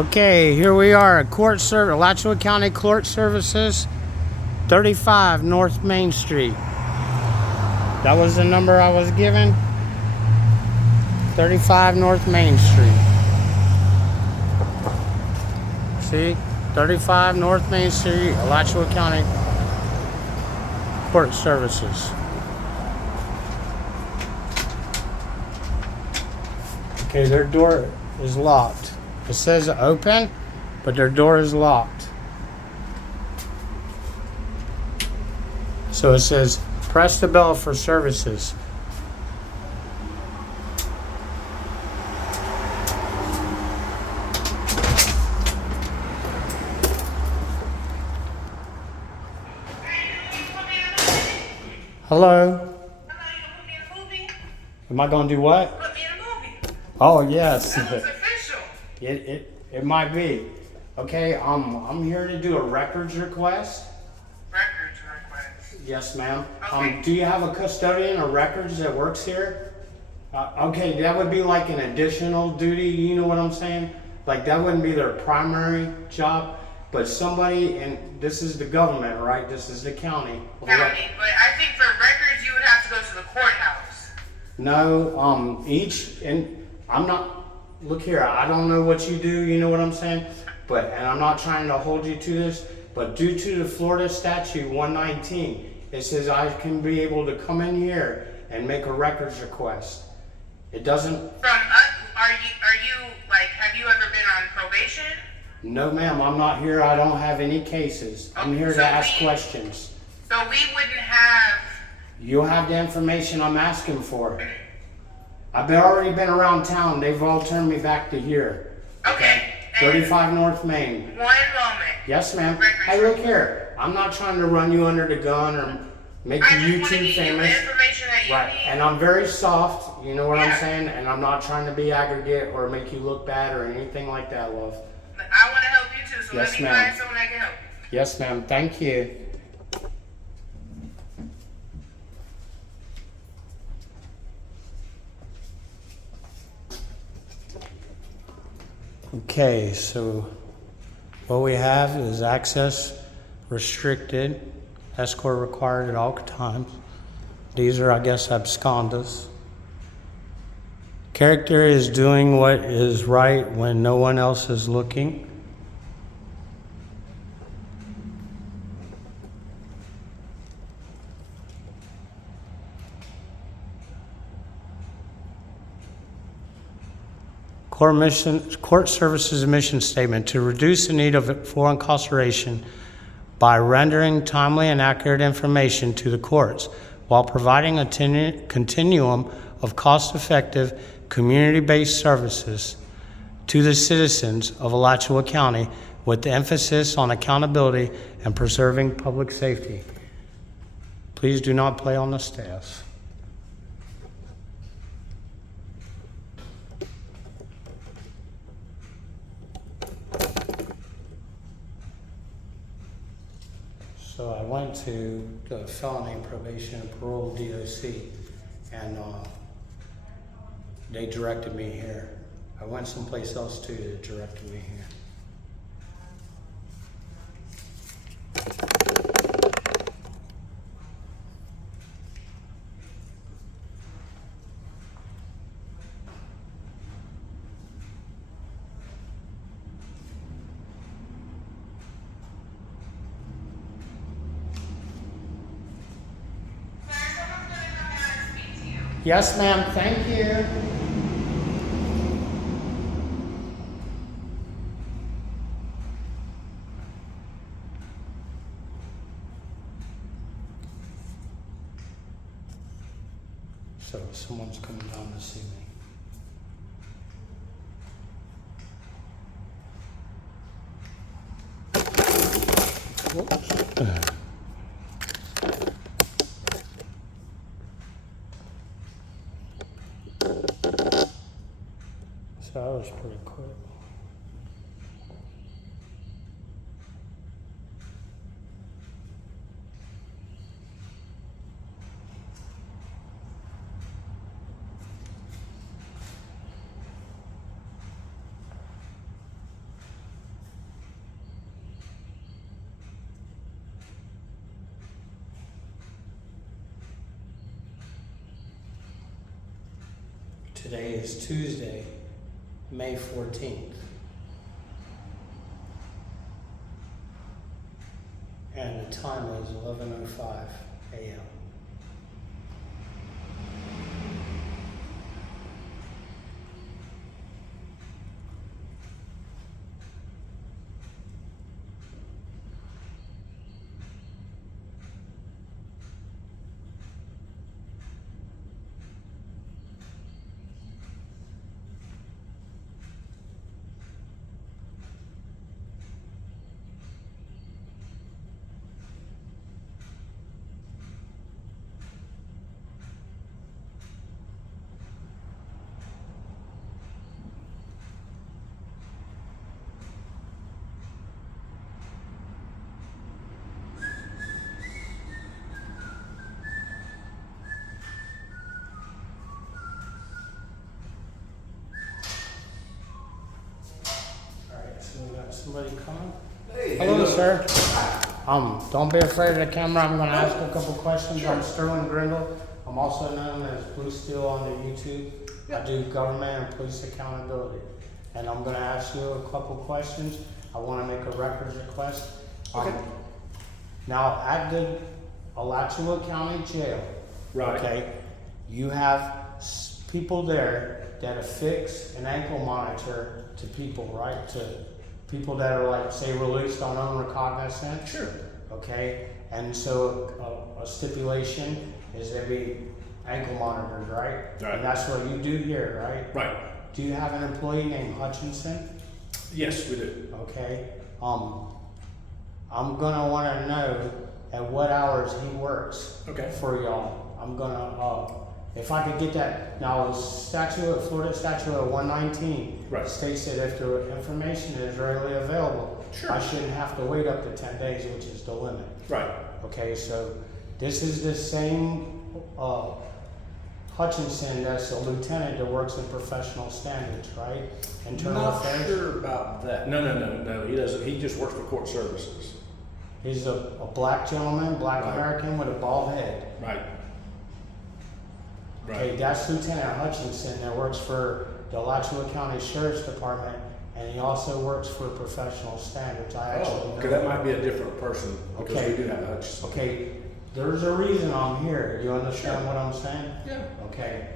Okay, here we are at Alachua County Court Services, 35 North Main Street. That was the number I was given. 35 North Main Street. See? 35 North Main Street, Alachua County Court Services. Okay, their door is locked. It says open, but their door is locked. So it says, press the bell for services. Hello? Am I going to do what? Put me in a movie. Oh, yes. That was official. It might be. Okay, I'm here to do a records request. Records request. Yes, ma'am. Okay. Do you have a custodian of records that works here? Okay, that would be like an additional duty, you know what I'm saying? Like that wouldn't be their primary job, but somebody, and this is the government, right? This is the county. County, but I think for records you would have to go to the courthouse. No, and I'm not, look here, I don't know what you do, you know what I'm saying? And I'm not trying to hold you to this, but due to the Florida statute 119, it says I can be able to come in here and make a records request. It doesn't. From us, are you like, have you ever been on probation? No, ma'am, I'm not here. I don't have any cases. I'm here to ask questions. So we wouldn't have. You'll have the information I'm asking for. I've already been around town. They've all turned me back to here. Okay. 35 North Main. One moment. Yes, ma'am. Hey, look here. I'm not trying to run you under the gun or make you YouTube famous. I just want to give you the information that you right. need. And I'm very soft, you know what I'm saying? And I'm not trying to be aggregate or make you look bad or anything like that, love. I want to help you too, so yes, let me ma'am. find someone that can help. Yes, ma'am. Thank you. Okay, so what we have is access restricted, escort required at all times. These are, I guess, abscondas. Character is doing what is right when no one else is looking. Court Services mission statement to reduce the need for incarceration by rendering timely and accurate information to the courts while providing a continuum of cost-effective, community-based services to the citizens of Alachua County with the emphasis on accountability and preserving public safety. Please do not play on the staff. So I went to the felony probation and parole DOC, and they directed me here. I went someplace else too that directed me here. Yes, ma'am. Thank you. So someone's coming down to see me. Whoops. So that was pretty quick. Today is Tuesday, May 14th. And the time is 11:05 a.m. So we got somebody coming. Hey, Hello, sir. Don't be afraid of the camera. I'm going to ask a couple questions. I'm Sterling Grindle. I'm also known as Blue Steel on the YouTube. I do government and police accountability. And I'm going to ask you a couple questions. I want to make a records request. Okay. Now, at the Alachua County Jail, Right. okay, you have people there that affix an ankle monitor to people, right? To people that are like, say, released on unrecognizance. Sure. Okay, and so a stipulation is there be ankle monitors, right? Right. And that's what you do here, right? Right. Do you have an employee named Hutchinson? Yes, we do. Okay. I'm gonna want to know at what hours he works. Okay. For y'all. I'm gonna if I could get that now. Florida statute 119 Right. states that if the information is readily available, Sure. I shouldn't have to wait up to 10 days, which is the limit. Right. Okay, so this is the same Hutchinson that's a lieutenant that works in professional standards, right? Internal Not affairs. sure about that. No. He doesn't. He just works for court services. He's a black gentleman, black Right. American with a bald head. Right. Okay, Right. that's Lieutenant Hutchinson that works for the Alachua County Sheriff's Department, and he also works for professional standards. I actually Oh, know. okay. That might be a different person because Okay. we do have Hutchinson. Okay, there's a reason I'm here. You understand Sure. what I'm saying? Yeah. Okay.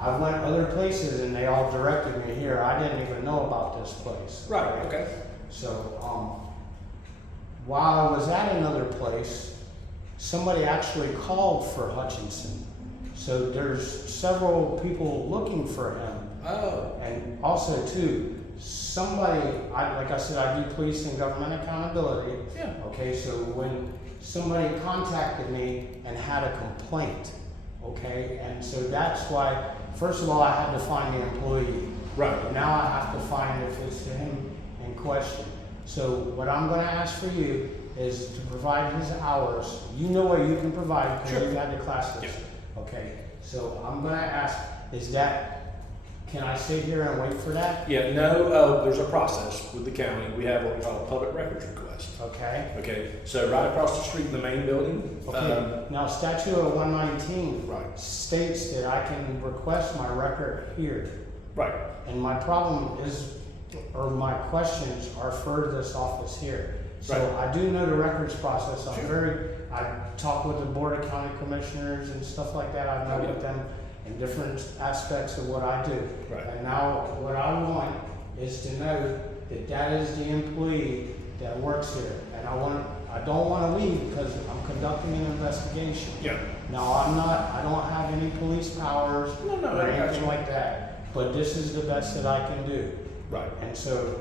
I went other places and they all directed me here. I didn't even know about this place. Right. Okay. So, while I was at another place, somebody actually called for Hutchinson. So there's several people looking for him. Oh. And also too, like I said, I do police and government accountability. Yeah. Okay, so when somebody contacted me and had a complaint, okay, and so that's why, first of all, I had to find the employee. Right. And now I have to find if it's him in question. So what I'm gonna ask for you is to provide his hours. You know what you can provide because Sure. you've had the classes. Yeah. Okay, so I'm gonna ask, can I sit here and wait for that? Yeah. No. There's a process with the county. We have what we call a public records request. Okay. Okay. So right across the street in the main building. Okay, now statute of 119 Right. states that I can request my record here. Right. And my problem is, or my questions are for this office here. So Right. I do know the records process. Sure. I talk with the Board of County Commissioners and stuff like that. I've met Yeah. with them in different aspects of what I do. Right. And now what I want is to know that that is the employee that works here. And I don't want to leave because I'm conducting an investigation. Yeah. Now, I don't have any police powers No, or I got anything you. like that, but this is the best that I can do. Right. And so,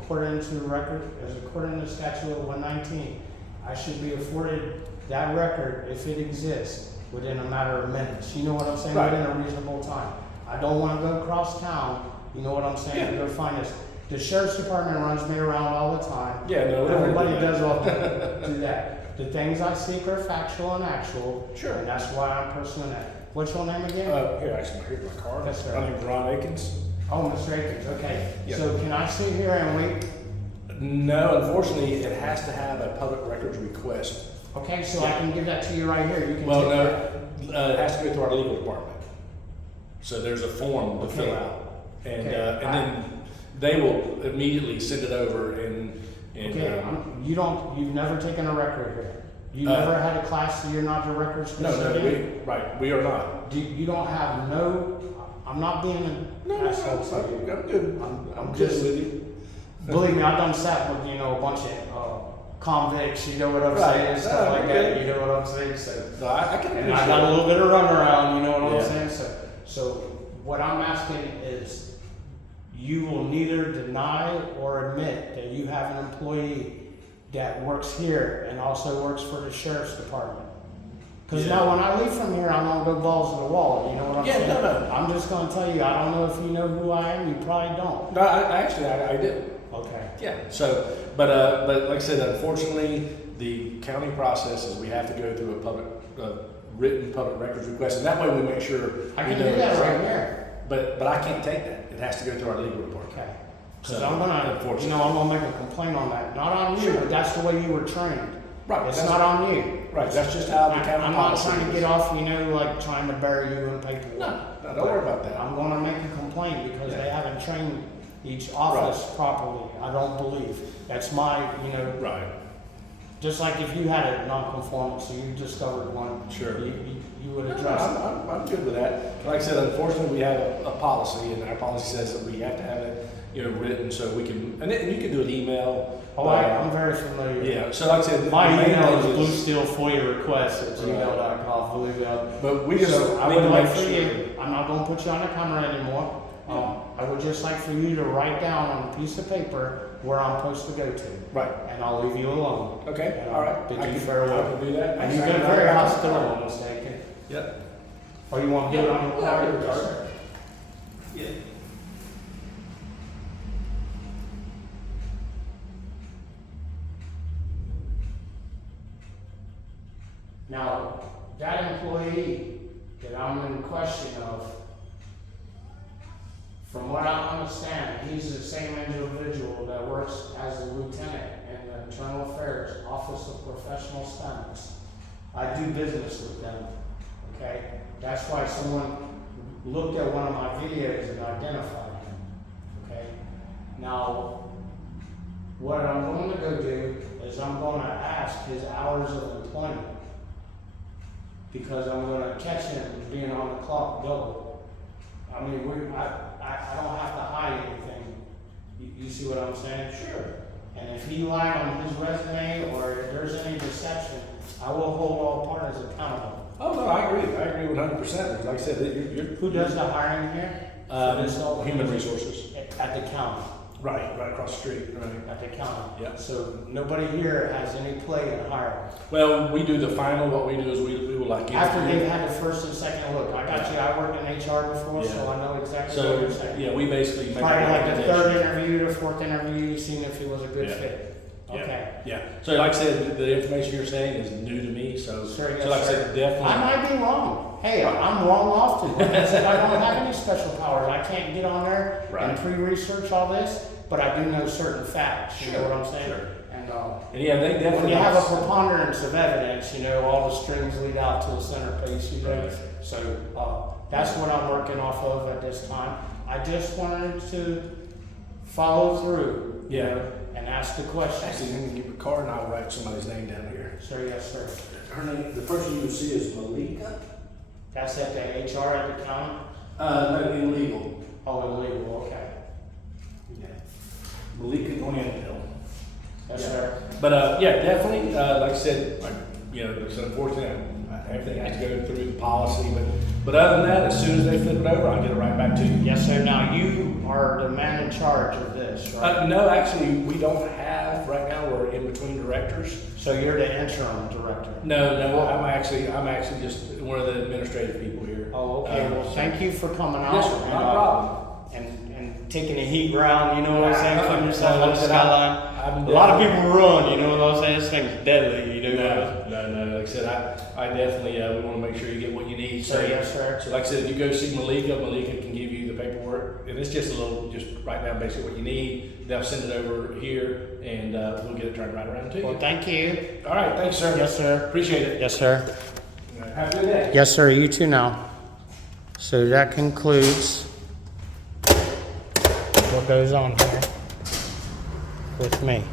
according to the record, according to statute of 119, I should be afforded that record if it exists within a matter of minutes. You know what I'm saying? Right. Within a reasonable time. I don't want to go across town. You know what I'm saying? Yeah. To go find this. The sheriff's department runs me around all the time. Yeah, no, we don't Everybody do that. does all do that. The things I seek are factual and actual. Sure. And that's why I'm pursuing that. What's your name again? Here, actually, here's my card. Yes, sir. My name's Ron Akins. Oh, Mr. Akins, okay. Yeah. So can I sit here and wait? No, unfortunately, it has to have a public records request. Okay, so I can give that to you right here. You can Well, take no, that. it has to go through our legal department. So there's a form to fill Okay. out, and Okay. and then they will immediately send it over and Okay, you've never taken a record here. You Uh, never had a class that you're not the records no, custodian? we are not. You don't have I'm not being an asshole to you. I'm good. I'm good just- with you. Believe me, I've done sat with, a bunch of convicts, you know what I'm Right. saying, stuff No, like you're that, good. you know what I'm saying, so. No, I can And I appreciate got a it. little bit of runaround, you know what I'm Yeah. saying, so what I'm asking is, you will neither deny or admit that you have an employee that works here and also works for the sheriff's department. Cause Yeah. now when I leave from here, I'm gonna go balls to the wall, you know what I'm Yeah, saying? no, no. I'm just gonna tell you, I don't know if you know who I am, you probably don't. No, I do. Okay. Yeah. So, but like I said, unfortunately, the county process is we have to go through a written public records request, and that way we make sure. I we can know do that it's right here. But I can't take that. It has to go through our legal department. Okay. Cause So, I'm gonna, unfortunately. I'm gonna make a complaint on that, not on you, Sure. but that's the way you were trained. Right. It's that's- not on you. Right. That's just how the county I'm not policy trying to is. get off, like trying to bury you in paperwork. No, don't worry about that. I'm gonna make a complaint because Yeah. they haven't trained each office properly, I don't believe. That's my, Right. just like if you had a non-conformance, so you discovered one. Sure. You would No, address it. I'm good with that. Like I said, unfortunately, we have a policy, and our policy says that we have to have it, written so we can, and you can do an email. Oh, but- I'm very familiar. Yeah, so like I said, My the main email thing is Blue Steel FOIA request at gmail.com, believe it or not. But we just So I need would to like make for sure. you, I'm not gonna put you on the camera anymore. I would just like for you to write down on a piece of paper where I'm supposed to go to. Right. And I'll leave you alone. Okay, And all I'll right. bid I you can- farewell. I can do that. And you've been very hospitable, mistaken. Yep. Or you want to do it on your Yeah, card? your card. Yeah. Now, that employee that I'm in question of, from what I understand, he's the same individual that works as a lieutenant in the Internal Affairs Office of Professional Standards. I do business with them, okay? That's why someone looked at one of my videos and identified him, okay? Now, what I'm going to go do is I'm going to ask his hours of employment, because I'm gonna catch him being on the clock double. I mean, I don't have to hide anything. You see what I'm saying? Sure. And if he lied on his resume or if there's any deception, I will hold all parties accountable. Oh, no, I agree 100%. Like I said, you're. Who does the hiring here? For this Human organization? resources. At the county, Right across the street, right. at the county. Yeah. So nobody here has any play in hiring. Well, we do the final, what we do is we will like. After interview. they've had the first and second look, I got you, I worked in HR before, so Yeah. I know exactly what So, you're saying. yeah, we basically make. Probably a like the third recommendation. interview, the fourth interview, seeing if he was a good Yeah. fit. Yeah. Okay. Yeah, so like I said, the information you're saying is new to me, so, Sure, yes, so like I sir. said, definitely. I might be wrong. Hey, I'm wrong often. Like I said, I don't have any special powers. I can't get on there and Right. pre-research all this, but I do know certain facts. You know what I'm saying? Sure. And And yeah, they definitely. when you have a preponderance of evidence, all the strings lead out to the centerpiece. Right. So that's what I'm working off of at this time. I just wanted to follow through. Yeah. And ask the question. Actually, you can give me a card and I'll write somebody's name down here. Sir, yes, sir. Her name, the person you would see is Malika. That's at the HR at the county? No, illegal. Oh, illegal, okay. Yeah. Malika Glanville. Yes, Yeah. sir. But yeah, definitely, like I said, it's unfortunate, everything has to go through the policy, but other than that, as soon as they flip it over, I'll get it right back to you. Yes, sir. Now, you are the man in charge of this, right? No, actually, we don't have, right now, we're in between directors. So you're the interim director? No, I'm actually just one of the administrative people here. Oh, okay. Well, thank you for coming out. Yes, sir, and, not a problem. And taking the heat round, you know what I'm saying? Putting yourself on the I've been skyline. A lot of people run, you know what I'm saying? This thing's deadly, you know? No, like I said, I definitely, we want to make sure you get what you need. So, yes, sir. So like I said, if you go see Malika can give you the paperwork, and it's just just write down basically what you need. They'll send it over here, and we'll get it turned right around to Well, you. thank you. All right, thanks, sir. Yes, sir. Appreciate it. Yes, sir. Have a good day. Yes, sir. You too now. So that concludes what goes on here with me.